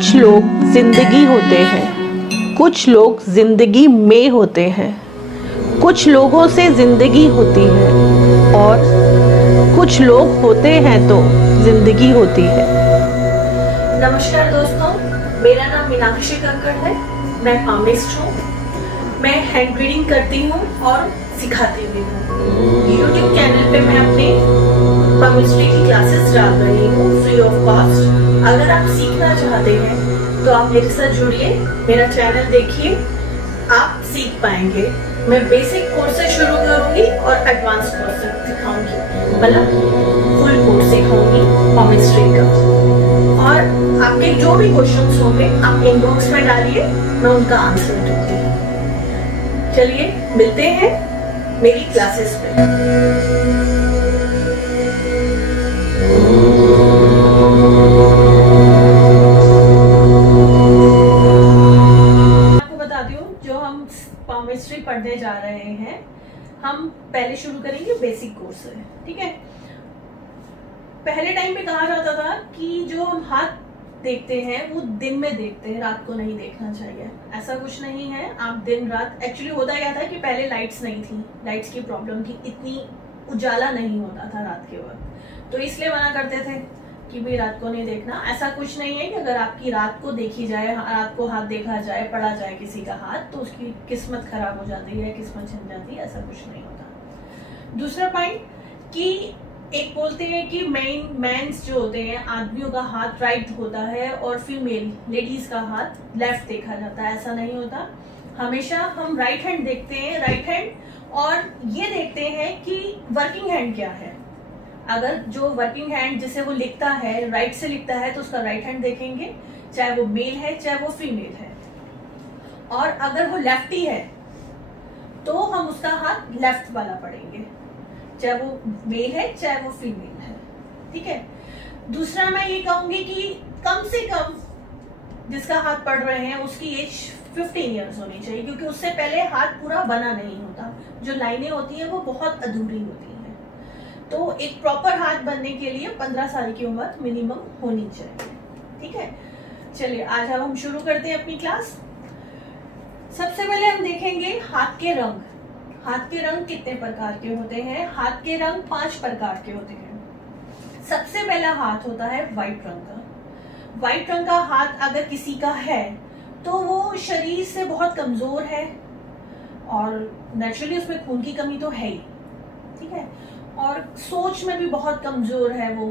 कुछ लोग जिंदगी होते हैं, कुछ लोग जिंदगी में होते हैं, कुछ लोगों से जिंदगी होती है और कुछ लोग होते हैं तो जिंदगी होती है। नमस्कार दोस्तों, मेरा नाम मीनाक्षी कक्कड़ है। मैं फार्मिस्ट हूँ। मैं हैंड रीडिंग करती हूँ और सिखाती भी हूँ। यूट्यूब चैनल पे मैं अपने केमिस्ट्री की क्लासेस डाल रही हूँ फ्री ऑफ कॉस्ट। अगर आप सीखना चाहते हैं तो आप मेरे साथ जुड़िए, मेरा चैनल देखिए, आप सीख पाएंगे। मैं बेसिक कोर्स से शुरू करूंगी और एडवांस कोर्स सिखाऊंगी, मतलब फुल कोर्स सिखाऊंगी केमिस्ट्री का। और आपके जो भी क्वेश्चंस होंगे आप इनबॉक्स में डालिए, मैं उनका आंसर दूंगी। चलिए मिलते हैं मेरी क्लासेस पे। केमिस्ट्री पढ़ने जा रहे हैं, हम पहले शुरू करेंगे बेसिक कोर्स से, ठीक है। पहले टाइम पे कहा जाता था कि जो हम हाथ देखते हैं वो दिन में देखते हैं, रात को नहीं देखना चाहिए। ऐसा कुछ नहीं है, आप दिन रात, एक्चुअली होता क्या था कि पहले लाइट्स नहीं थी, लाइट्स की प्रॉब्लम थी, इतनी उजाला नहीं होता था रात के वक्त, तो इसलिए मना करते थे कि भाई रात को नहीं देखना। ऐसा कुछ नहीं है कि अगर आपकी रात को देखी जाए, रात को हाथ देखा जाए, पढ़ा जाए किसी का हाथ, तो उसकी किस्मत खराब हो जाती है, किस्मत छिन जाती है, ऐसा कुछ नहीं होता। दूसरा पॉइंट कि एक बोलते हैं कि मेंस जो होते हैं, आदमियों का हाथ राइट होता है और फीमेल लेडीज का हाथ लेफ्ट देखा जाता है। ऐसा नहीं होता, हमेशा हम राइट हैंड देखते हैं, राइट हैंड, और ये देखते हैं कि वर्किंग हैंड क्या है। अगर जो वर्किंग हैंड जिसे वो लिखता है, राइट से लिखता है, तो उसका राइट हैंड देखेंगे, चाहे वो मेल है चाहे वो फीमेल है। और अगर वो लेफ्टी है तो हम उसका हाथ लेफ्ट वाला पढ़ेंगे, चाहे वो मेल है चाहे वो फीमेल है, ठीक है। दूसरा मैं ये कहूंगी कि कम से कम जिसका हाथ पढ़ रहे हैं उसकी एज 15 इयर्स होनी चाहिए, क्योंकि उससे पहले हाथ पूरा बना नहीं होता, जो लाइनें होती हैं वो बहुत अधूरी होती हैं। तो एक प्रॉपर हाथ बनने के लिए 15 साल की उम्र मिनिमम होनी चाहिए, ठीक है। चलिए आज अब हम शुरू करते हैं अपनी क्लास। सबसे पहले हम देखेंगे हाथ के रंग। हाथ के रंग कितने प्रकार के होते हैं? हाथ के रंग 5 प्रकार के होते हैं। सबसे पहला हाथ होता है व्हाइट रंग का। व्हाइट रंग का हाथ अगर किसी का है तो वो शरीर से बहुत कमजोर है और नेचुरली उसमें खून की कमी तो है ही, ठीक है, और सोच में भी बहुत कमजोर है वो,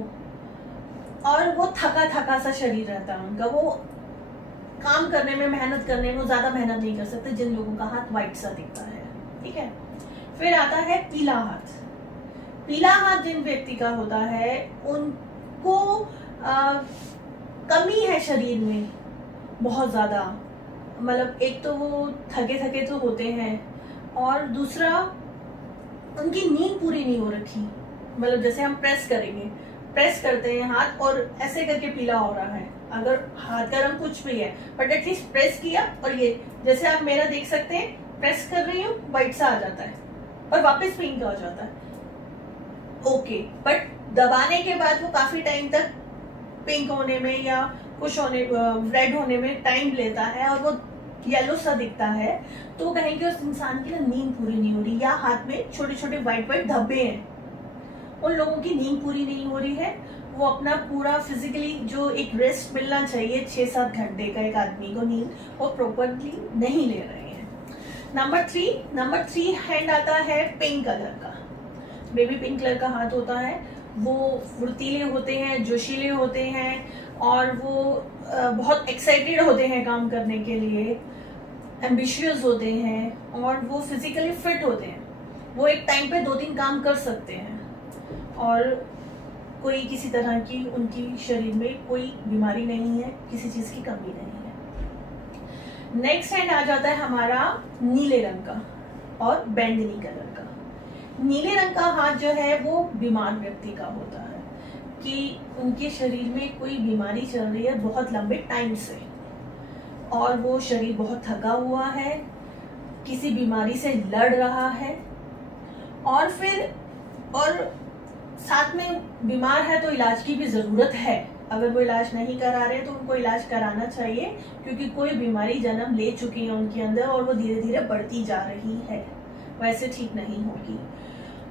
और वो थका थका सा शरीर रहता है उनका। वो काम करने में, मेहनत करने में ज्यादा मेहनत नहीं कर सकते जिन लोगों का हाथ व्हाइट सा दिखता है, ठीक है। फिर आता है पीला हाथ। पीला हाथ जिन व्यक्ति का होता है उनको कमी है शरीर में बहुत ज्यादा, मतलब एक तो वो थके थके तो होते हैं, और दूसरा उनकी नींद पूरी नहीं हो रखी। मतलब जैसे हम प्रेस करेंगे, प्रेस करते हैं हाथ और ऐसे करके पीला हो रहा है, अगर हाथ का रंग कुछ भी है बट एटलीस्ट प्रेस किया, और ये जैसे आप मेरा देख सकते हैं, प्रेस कर रही हूँ व्हाइट सा आ जाता है और वापस पिंक हो जाता है, ओके, बट दबाने के बाद वो काफी टाइम तक पिंक होने में या कुछ होने, रेड होने में टाइम लेता है और वो येलो सा दिखता है, तो कहेंगे उस इंसान की ना नींद पूरी नहीं हो रही, या हाथ में छोटे छोटे व्हाइट धब्बे हैं, उन लोगों की नींद पूरी नहीं हो रही है। वो अपना पूरा फिजिकली जो एक रेस्ट मिलना चाहिए 6-7 घंटे का एक आदमी को नींद, वो प्रॉपरली नहीं ले रहे हैं। नंबर 3 हैंड आता है पिंक कलर का। बेबी पिंक कलर का हाथ होता है, वो फुर्तीले होते हैं, जोशीले होते हैं, और वो बहुत एक्साइटेड होते हैं काम करने के लिए, एम्बिशियस होते हैं, और वो फिजिकली फिट होते हैं। वो एक टाइम पे 2-3 काम कर सकते हैं और कोई किसी तरह की उनकी शरीर में कोई बीमारी नहीं है, किसी चीज की कमी नहीं है। नेक्स्ट हैंड आ जाता है हमारा नीले रंग का और बैंगनी कलर का। नीले रंग का हाथ जो है वो बीमार व्यक्ति का होता है, कि उनके शरीर में कोई बीमारी चल रही है बहुत लंबे टाइम से, और वो शरीर बहुत थका हुआ है, किसी बीमारी से लड़ रहा है, और साथ में बीमार है तो इलाज की भी जरूरत है, अगर वो इलाज नहीं करा रहे तो उनको इलाज कराना चाहिए, क्योंकि कोई बीमारी जन्म ले चुकी है उनके अंदर और वो धीरे धीरे बढ़ती जा रही है, वैसे ठीक नहीं होगी।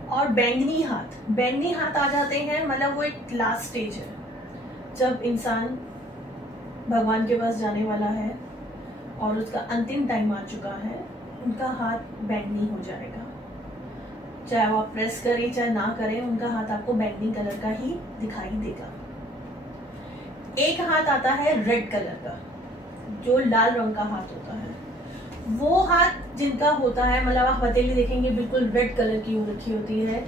और बैंगनी हाथ आ जाते हैं, मतलब वो एक लास्ट स्टेज है जब इंसान भगवान के पास जाने वाला है और उसका अंतिम टाइम आ चुका है, उनका हाथ बैंगनी हो जाएगा। चाहे वो आप प्रेस करें चाहे ना करें, उनका हाथ आपको बैंगनी कलर का ही दिखाई देगा। एक हाथ आता है रेड कलर का, जो लाल रंग का हाथ होता है। वो हाथ जिनका होता है, मतलब आप हथेली देखेंगे बिल्कुल रेड कलर की हो रखी होती है,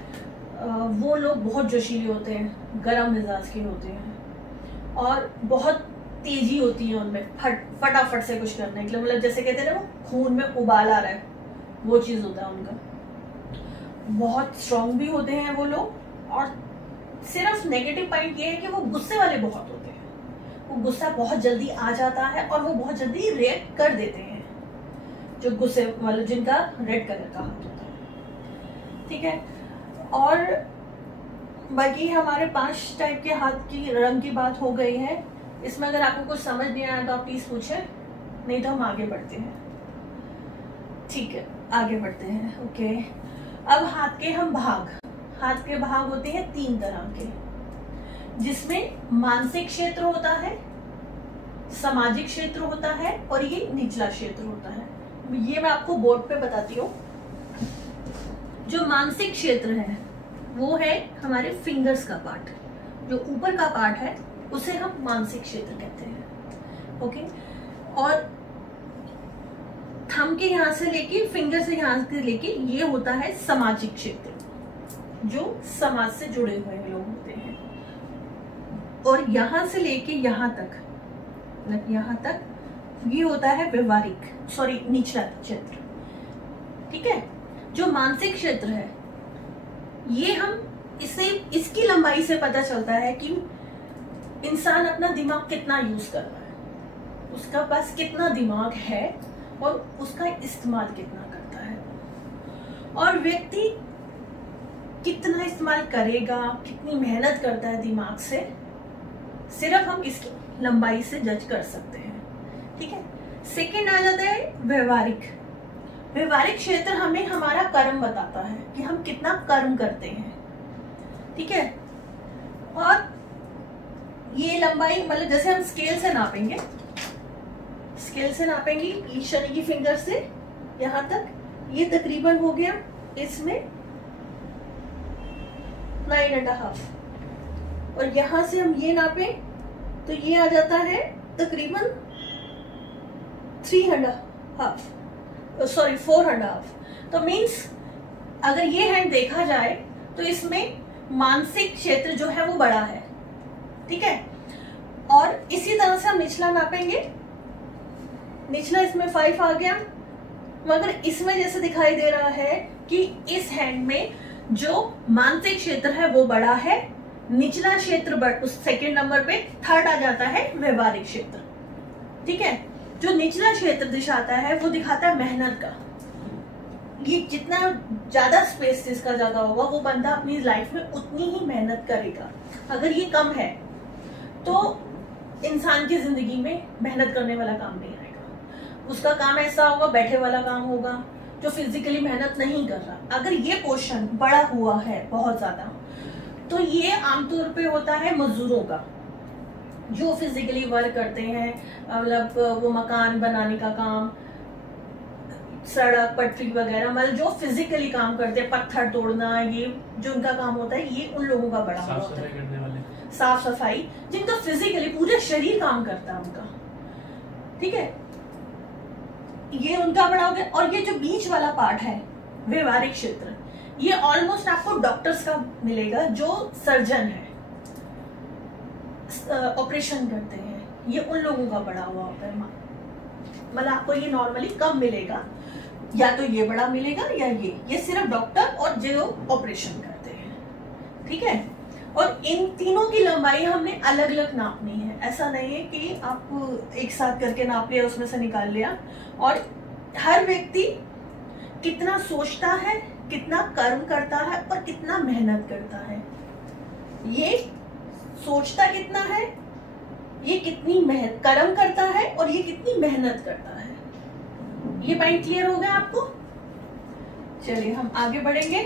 वो लोग बहुत जोशीले होते हैं, गर्म मिजाज के होते हैं और बहुत तेजी होती है उनमें, फटाफट से कुछ करने के लिए, मतलब जैसे कहते हैं ना वो खून में उबाल आ रहा है, वो चीज होता है उनका। बहुत स्ट्रांग भी होते हैं वो लोग। और सिर्फ नेगेटिव पॉइंट ये है कि वो गुस्से वाले बहुत होते हैं, वो गुस्सा बहुत जल्दी आ जाता है और वो बहुत जल्दी रिएक्ट कर देते हैं, जो गुस्से वाले जिनका रेड कलर का हाथ होता है। ठीक है, और बाकी हमारे 5 टाइप के हाथ की रंग की बात हो गई है। इसमें अगर आपको कुछ समझ नहीं आया तो आप प्लीज पूछें, नहीं तो हम आगे बढ़ते हैं। ठीक है, आगे बढ़ते हैं। ओके, अब हाथ के भाग होते हैं 3 तरह के, जिसमें मानसिक क्षेत्र होता है, सामाजिक क्षेत्र होता है और ये निचला क्षेत्र होता है। ये मैं आपको बोर्ड पे बताती हूँ। जो मानसिक क्षेत्र है वो है हमारे फिंगर्स का पार्ट, जो ऊपर का पार्ट है उसे हम मानसिक क्षेत्र कहते हैं। ओके, और थंब के यहां से लेके फिंगर से यहां से लेके ये होता है सामाजिक क्षेत्र, जो समाज से जुड़े हुए लोग होते हैं। और यहां से लेके यहां तक, मतलब यहां तक ये होता है व्यवहारिक निचला क्षेत्र। ठीक है, जो मानसिक क्षेत्र है ये हम इसकी लंबाई से पता चलता है कि इंसान अपना दिमाग कितना यूज कर रहा है, उसका पास कितना दिमाग है और उसका इस्तेमाल कितना करता है, और व्यक्ति कितना इस्तेमाल करेगा, कितनी मेहनत करता है दिमाग से, सिर्फ हम इसकी लंबाई से जज कर सकते हैं। ठीक है, सेकंड आ जाता है व्यवहारिक क्षेत्र हमें हमारा कर्म बताता है कि हम कितना कर्म करते हैं। ठीक है, और ये लंबाई मतलब जैसे हम स्केल से नापेंगे इस शनि की फिंगर से यहां तक, ये तकरीबन हो गया इसमें 9.5, और यहां से हम ये नापें तो ये आ जाता है तकरीबन 4.5। तो मीन्स अगर ये हैंड देखा जाए तो इसमें मानसिक क्षेत्र जो है वो बड़ा है। ठीक है, और इसी तरह से हम निचला नापेंगे, निचला इसमें 5 आ गया, मगर इसमें जैसे दिखाई दे रहा है कि इस हैंड में जो मानसिक क्षेत्र है वो बड़ा है, निचला क्षेत्र उस सेकंड नंबर पे, थर्ड आ जाता है व्यवहारिक क्षेत्र। ठीक है, जो निचला क्षेत्र दिखाता है वो दिखाता है मेहनत का। ये जितना ज्यादा स्पेस इसका ज्यादा होगा वो बंदा अपनी लाइफ में उतनी ही मेहनत करेगा। अगर ये कम है तो इंसान की जिंदगी में मेहनत करने वाला काम नहीं आएगा, उसका काम ऐसा होगा बैठे वाला काम होगा जो फिजिकली मेहनत नहीं कर रहा। अगर ये पोर्शन बड़ा हुआ है बहुत ज्यादा तो ये आमतौर पे होता है मजदूरों का, जो फिजिकली वर्क करते हैं, मतलब वो मकान बनाने का काम, सड़क पटरी वगैरह, मतलब जो फिजिकली काम करते हैं, पत्थर तोड़ना, ये जो उनका काम होता है ये उन लोगों का बड़ा होता है। साफ सफाई, जिनका फिजिकली पूरा शरीर काम करता है उनका। ठीक है, ये उनका बड़ा हो गया। और ये जो बीच वाला पार्ट है व्यवहारिक क्षेत्र, ये ऑलमोस्ट आपको डॉक्टर्स का मिलेगा, जो सर्जन है, ऑपरेशन करते हैं, ये उन लोगों का बड़ा हुआ होता है। मतलब आपको ये नॉर्मली कम मिलेगा, या तो ये बड़ा मिलेगा या ये सिर्फ डॉक्टर और जो ऑपरेशन करते हैं। ठीक है, और इन तीनों की लंबाई हमने अलग अलग नापनी है, ऐसा नहीं है कि आप एक साथ करके नाप लिया उसमें से निकाल लिया। और हर व्यक्ति कितना सोचता है, कितना कर्म करता है और कितना मेहनत करता है, ये सोचता कितना है ये कितनी कर्म करता है और ये कितनी मेहनत करता है। ये पॉइंट क्लियर हो गया आपको? चलिए हम आगे बढ़ेंगे।